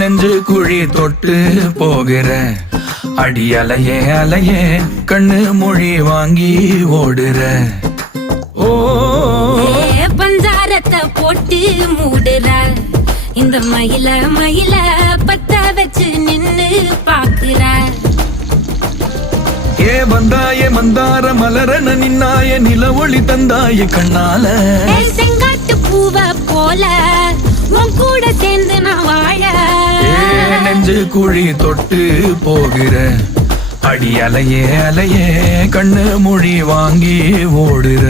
நெஞ்சு குழி தொட்டு போகிற அடி அலையே அலையே கண்ணு மொழி வாங்கி ஓடுற. ஓ பஞ்சாரத்தை போட்டு மூடுற இந்த மயில மயில பத்த வச்சு நின்னு பாக்குற. ஏ வந்தாய மந்தார மலரன நின்னாய நில ஒளி தந்தாய கண்ணால. செங்காட்டு பூவ போல உன் கூட சேர்ந்து நான் வாழ. நெஞ்சு குழி தொட்டு போகிற அடி அலையே அலையே கண்ணு மொழி வாங்கி ஓடுற.